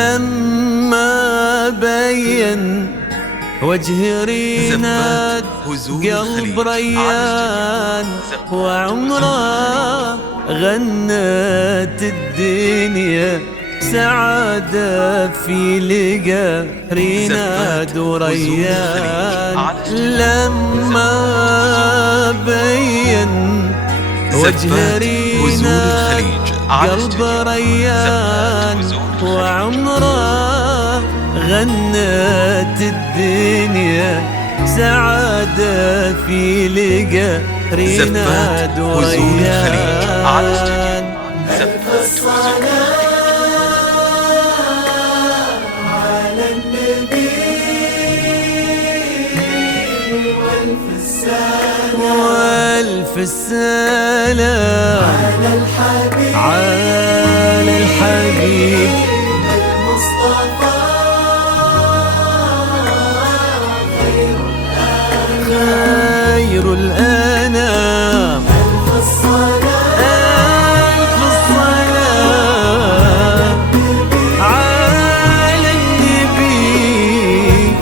لما بين وجه ريناد قلب ريان وعمره غنت الدنيا سعادة في لقى ريناد وريان. لما بين وجه ريناد قلب ريان وعمره غنت الدنيا سعادة في لقى ريناد وريان. ألف الصلاة على النبي والف السلام على الحبيب المصطفى خير الأنام. ألف الصلاة على النبي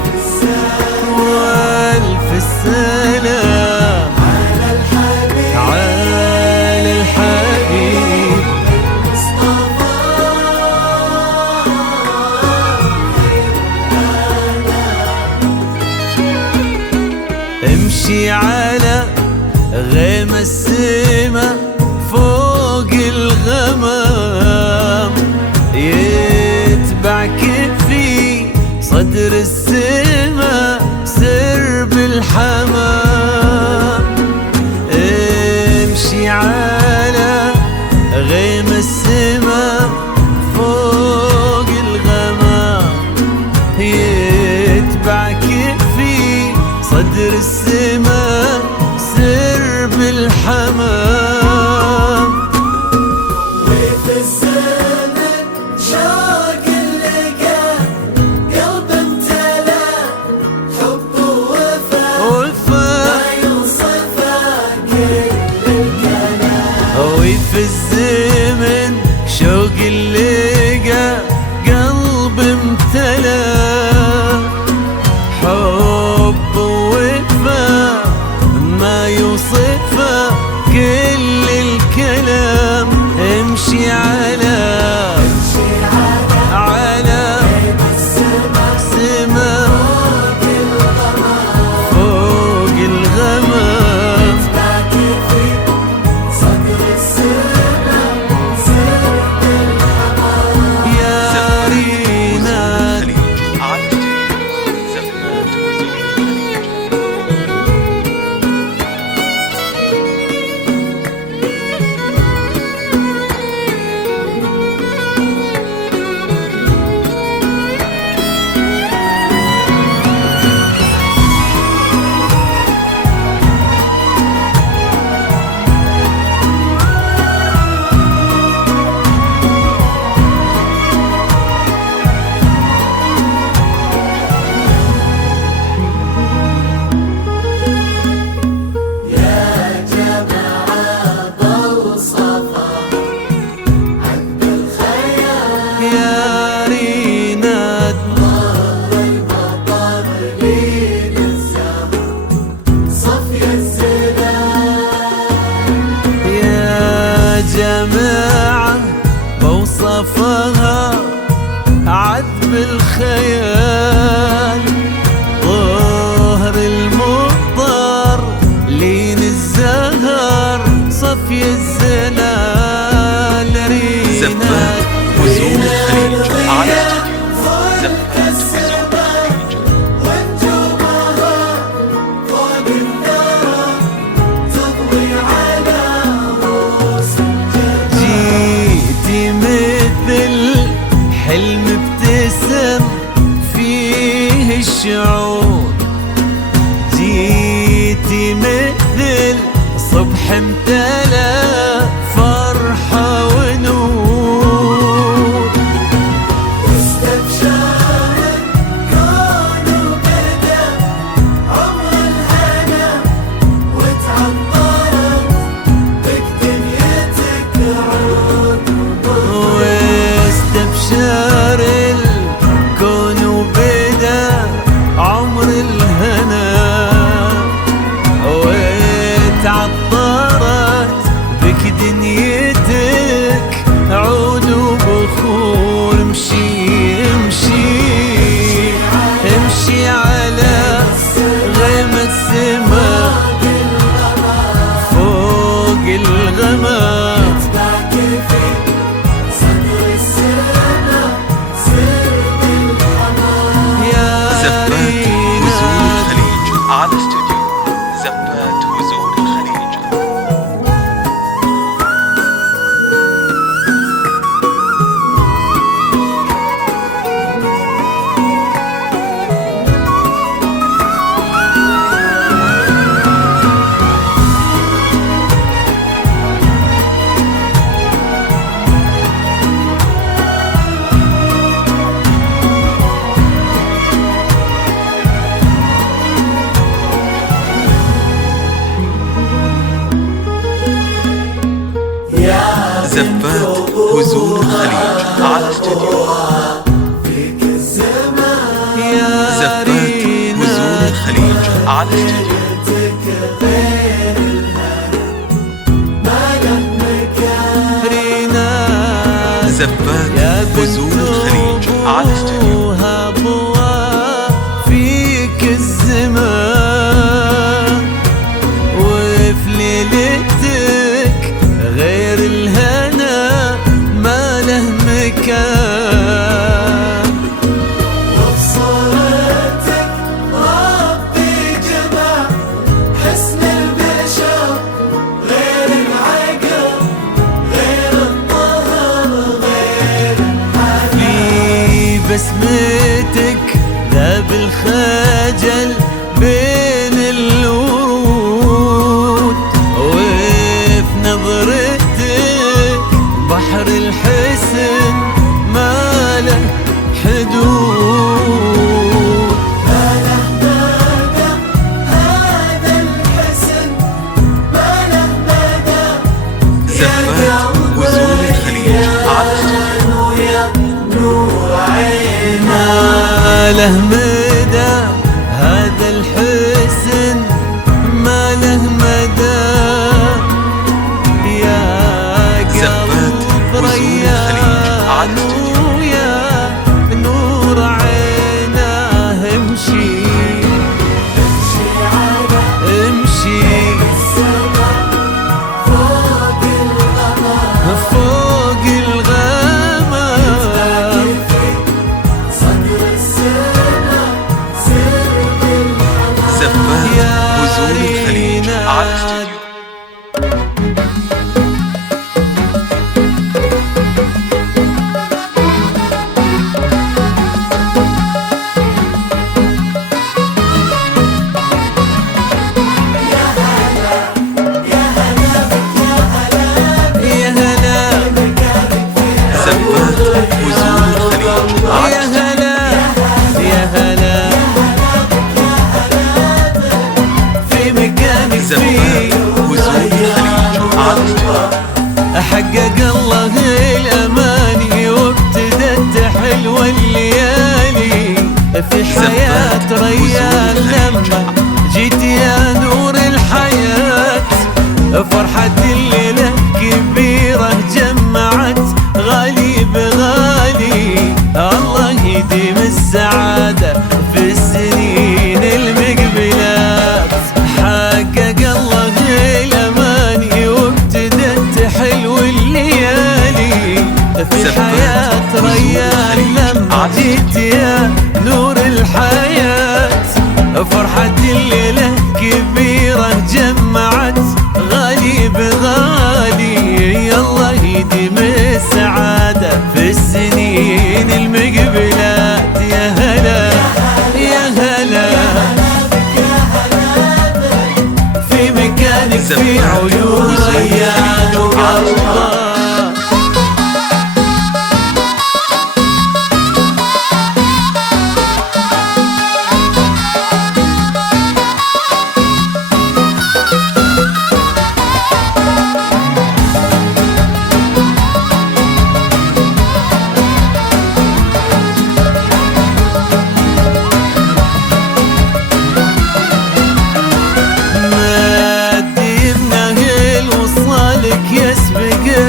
والف السلام على الحبيب امشي على غيم السما فوق الغمام يتبعك في صدر السما سرب الحمام. امشي على غيم السما فوق الغمام يتبعك في صدر السما سرب الحمام. وفي الزمن شوق اللقا قلب امتلا حب ووفا ما يوصفه كل الكلام. وفي الزمن شوق زفات بذور الخليج على استوديو. فيك الزمان يا زفات بذور الخليج على استوديو. غير الهنا ما له مكان. رينا زفات يا بذور الخليج على استوديو. فيك الزمان وفي ليلتك غير الهنا ما له مكان. وبصورتك ربي جمع حسن البشر غير العقل غير الطهر غير في بسمتك ذاب الخجل بين الورود وفي نظرتك بحر الحسن ما له حدود. ما له مدى هذا الحسن ما له مدى. زفات بذور الخليج على استوديو. ويا نور عينك ما له مدى هذا الحسن ما له مدى. يا زفات قلب بذور الخليج على ريان استوديو. ويا نور عيناه امشي امشي على امشي السماء فوق الغمام. فوق الغمام. صدر السماء سر بالحمام. زفات يا بذور الخليج على رينا استوديو. يا هلا زفات بذور الخليج على يا استوديو. هلا يا هلا في مكانك زفات فيه بذور الخليج على استوديو. حقق الله الأماني وابتدت حلوة الليالي في حياة ريان لما جيت يا نور الحياة. فرحة الليلة كبيرة جمعت غالي بغالي. الله يديم السعادة في السنين المقبلات. حقق الله الأماني وابتدت حلو الليالي في حياة ريان لما جيت يا نور الحياة. فرحة الليلة كبيرة جمعت غالي بغالي. الله يديم السعادة في السنين المقبلات. يا هلا يا هلا في مكانك في عيون ريان وقلبه.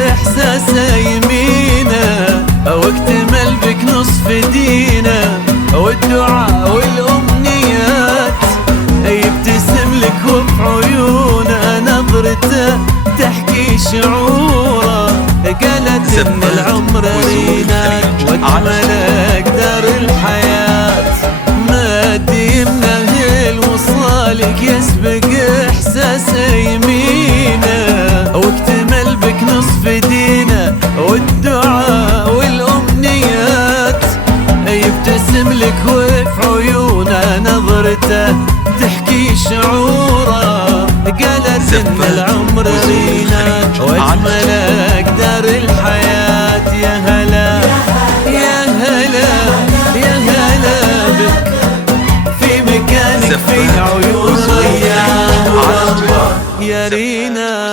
احساسه يمينه واكتمل بك نصف دينه. والدعاء والامنيات يبتسم لك وفي عيونه نظرته تحكي شعوره. قالت ان العمر ريناك واكملك دار الحياه. ما ديمنا الوصالك يسبق احساسه يمينه واكتمل بك نصف دينه. والدعاء والامنيات يبتسم لك وفي عيونه نظرته تحكي شعوره. قالت ان العمر زينك واجملك دار الحياه. يا هلا يا هلا يا هلا بك في مكانك في عيون ريان. يا رينا